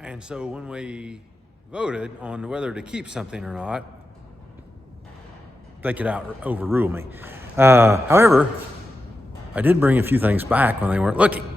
And so when we voted on whether to keep something or not, they could overrule me. However, I did bring a few things back when they weren't looking.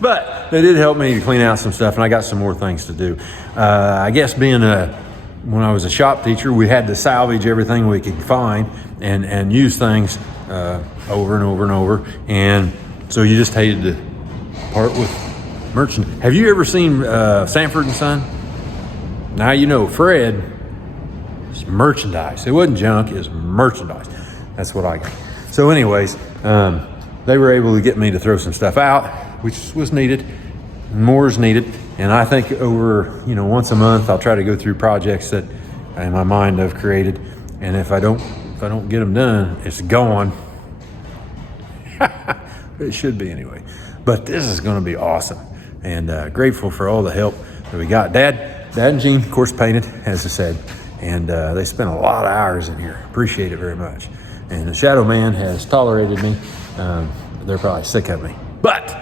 But they did help me to clean out some stuff, and I got some more things to do. I guess when I was a shop teacher, we had to salvage everything we could find and use things over and over and over. And so you just hated to part with merchandise. Have you ever seen Sanford and Son? Now you know Fred is merchandise. It wasn't junk, it was merchandise. That's what I got. So anyways, they were able to get me to throw some stuff out, which was needed. More is needed. And I think over, once a month, I'll try to go through projects that in my mind I've created. And if I don't get them done, it's gone. It should be anyway. But this is going to be awesome. And grateful for all the help that we got. Dad and Jean, of course, painted, as I said. And they spent a lot of hours in here. Appreciate it very much. And the Shadow Man has tolerated me. They're probably sick of me. But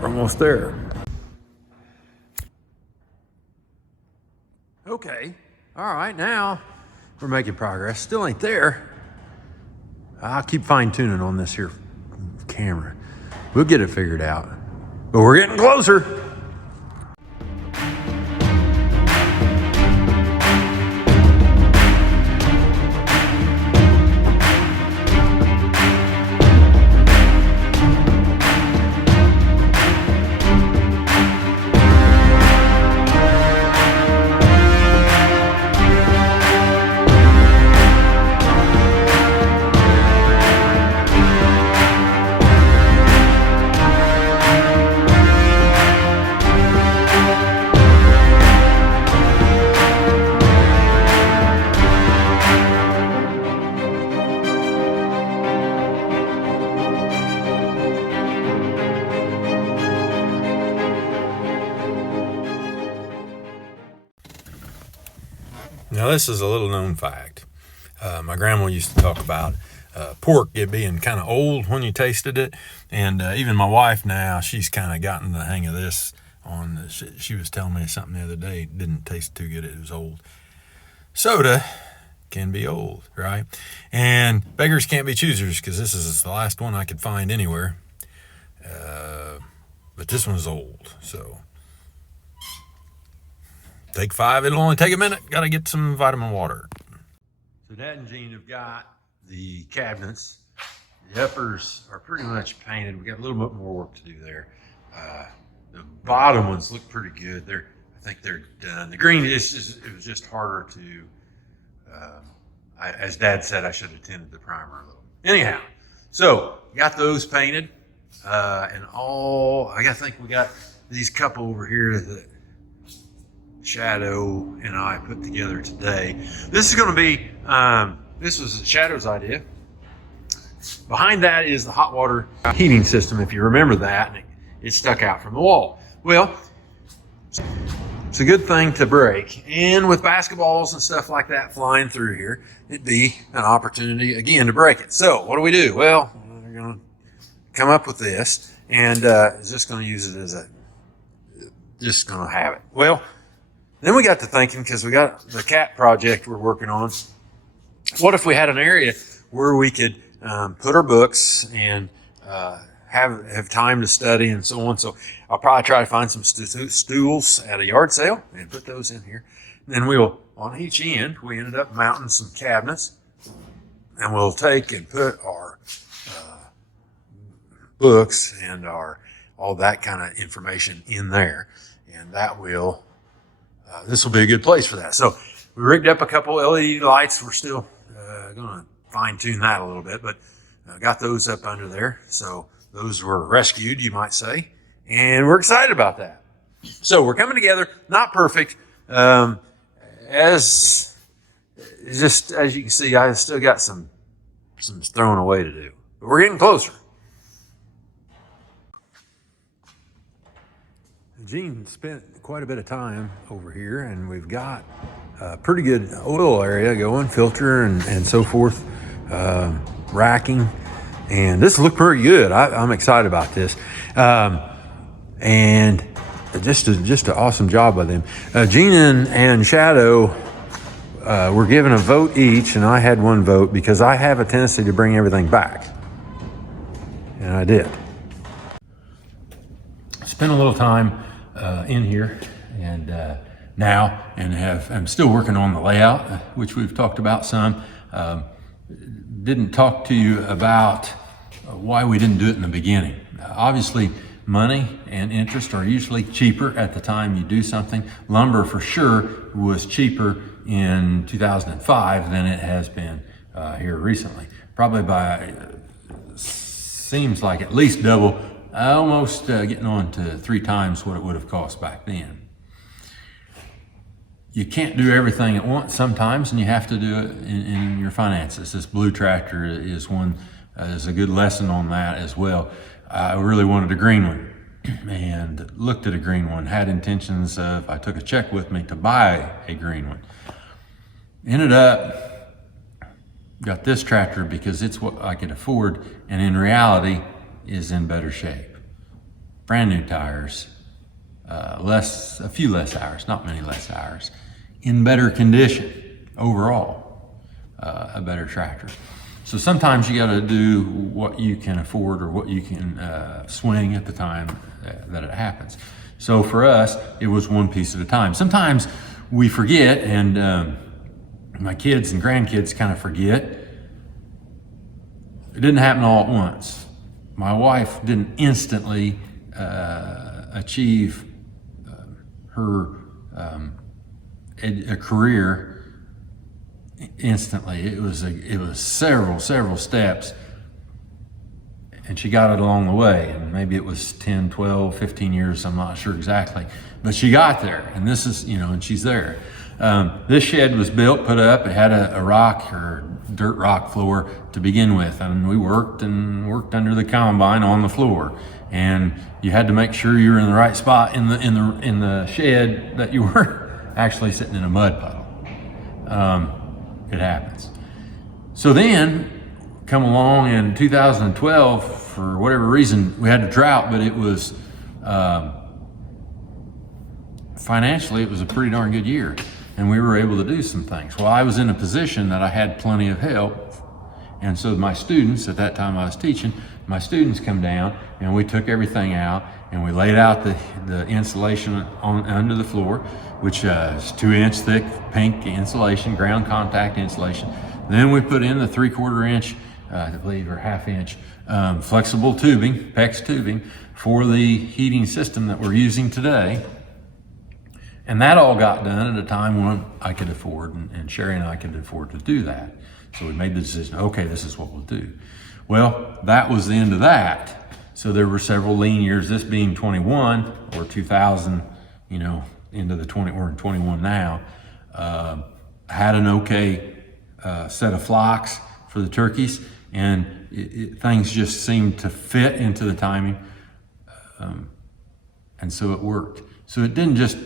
we're almost there. Okay. All right, now we're making progress. Still ain't there. I'll keep fine-tuning on this here camera. We'll get it figured out. But we're getting closer. Now, this is a little known fact. My grandma used to talk about pork, it being kind of old when you tasted it. And even my wife now, she's kind of gotten the hang of this. She was telling me something the other day. It didn't taste too good. It was old. Soda can be old, right? And beggars can't be choosers, because this is the last one I could find anywhere. But this one's old, so... Take 5, it'll only take a minute. Got to get some vitamin water. So Dad and Jean have got the cabinets. The uppers are pretty much painted. We got a little bit more work to do there. The bottom ones look pretty good. I think they're done. The green it was just harder to, as Dad said, I should have tinted the primer a little. Anyhow, so got those painted. And I think we got these couple over here that Shadow and I put together today. This is going to be, this was Shadow's idea. Behind that is the hot water heating system, if you remember that, and it stuck out from the wall. Well, it's a good thing to break. And with basketballs and stuff like that flying through here, it'd be an opportunity, again, to break it. So what do? Well, we're going to come up with this, and just going to use it as just going to have it. Well, then we got to thinking, because we got the cat project we're working on. What if we had an area where we could put our books and have time to study and so on? So I'll probably try to find some stools at a yard sale and put those in here. And then we'll, on each end, we ended up mounting some cabinets, and we'll take and put our books and all that kind of information in there, and that will. This will be a good place for that. So we rigged up a couple LED lights. We're still going to fine tune that a little bit, but got those up under there. So those were rescued, you might say, and we're excited about that. So we're coming together, not perfect. As you can see, I still got some throwing away to do, but we're getting closer. Gene spent quite a bit of time over here, and we've got a pretty good oil area going, filter and so forth, racking, and this looked pretty good. I'm excited about this, and just an awesome job by them. Gene and Shadow were given a vote each, and I had one vote because I have a tendency to bring everything back, and I did. Spent a little time in here and I'm still working on the layout, which we've talked about some. Didn't talk to you about why we didn't do it in the beginning. Obviously, money and interest are usually cheaper at the time you do something. Lumber for sure was cheaper in 2005 than it has been here recently. Probably by, seems like at least double, almost getting on to 3 times what it would have cost back then. You can't do everything at once sometimes, and you have to do it in your finances. This blue tractor is a good lesson on that as well. I really wanted a green one and looked at a green one, had intentions of, I took a check with me to buy a green one. Ended up, got this tractor because it's what I could afford, and in reality is in better shape. Brand new tires, a few less hours, not many less hours, in better condition overall, a better tractor. So sometimes you got to do what you can afford or what you can swing at the time that it happens. So for us, it was one piece at a time. Sometimes we forget, and my kids and grandkids kind of forget. It didn't happen all at once. My wife didn't instantly achieve her a career instantly. It was several steps, and she got it along the way, and maybe it was 10, 12, 15 years, I'm not sure exactly, but she got there, and this is, and she's there. This shed was built, put up. It had a rock or dirt rock floor to begin with, and we worked under the combine on the floor, and you had to make sure you were in the right spot in the shed, that you were actually sitting in a mud puddle. It happens. So then come along in 2012, for whatever reason we had a drought, but it was financially it was a pretty darn good year, and we were able to do some things. Well, I was in a position that I had plenty of help, and so my students, at that time I was teaching, my students come down, and we took everything out, and we laid out the insulation under the floor, which is 2-inch thick pink insulation, ground contact insulation. Then we put in the 3/4 inch, I believe, or 1/2 inch flexible tubing, PEX tubing, for the heating system that we're using today. And that all got done at a time when I could afford, and Sherry and I could afford to do that. So we made the decision, okay, this is what we'll do. Well, that was the end of that. So there were several lean years, this being 21 or 2000, into the 20, we're in 21 now. Had an okay set of flocks for the turkeys, and things just seemed to fit into the timing. And so it worked. So it didn't just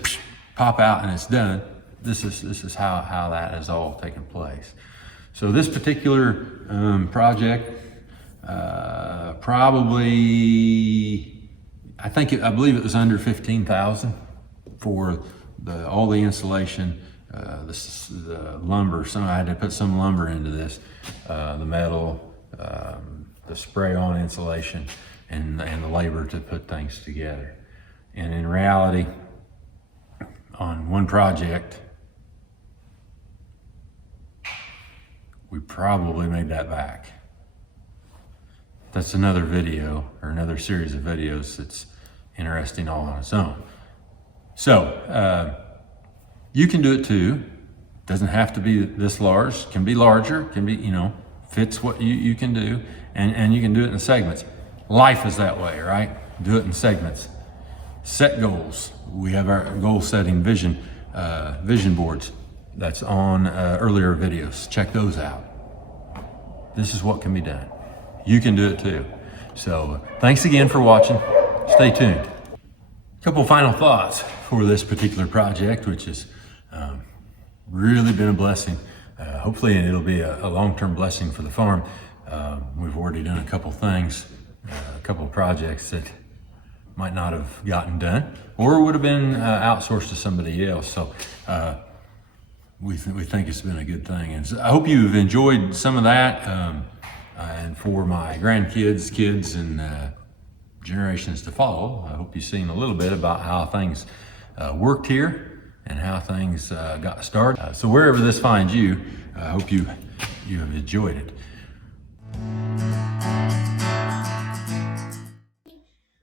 pop out and it's done. This is how that has all taken place. So this particular project, probably, I believe it was under 15,000 for all the insulation, the lumber. I had to put some lumber into this, the metal, the spray-on insulation, and the labor to put things together. And in reality, on one project, we probably made that back. That's another video, or another series of videos that's interesting all on its own. So you can do it too. Doesn't have to be this large, can be larger, can be, fits what you can do, and you can do it in segments. Life is that way, right? Do it in segments. Set goals. We have our goal setting vision boards that's on earlier videos. Check those out. This is what can be done. You can do it too. So thanks again for watching. Stay tuned. Couple final thoughts for this particular project, which has really been a blessing. Hopefully it'll be a long-term blessing for the farm. We've already done a couple things, a couple of projects that might not have gotten done or would have been outsourced to somebody else. So we think it's been a good thing. And so I hope you've enjoyed some of that. And for my grandkids, kids, and generations to follow, I hope you've seen a little bit about how things worked here and how things got started. So wherever this finds you, I hope you have enjoyed it.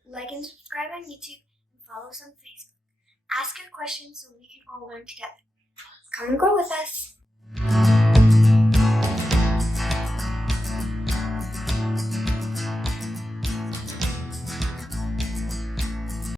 Like and subscribe on YouTube and follow us on Facebook. Ask your questions so we can all learn together. Come and grow with us.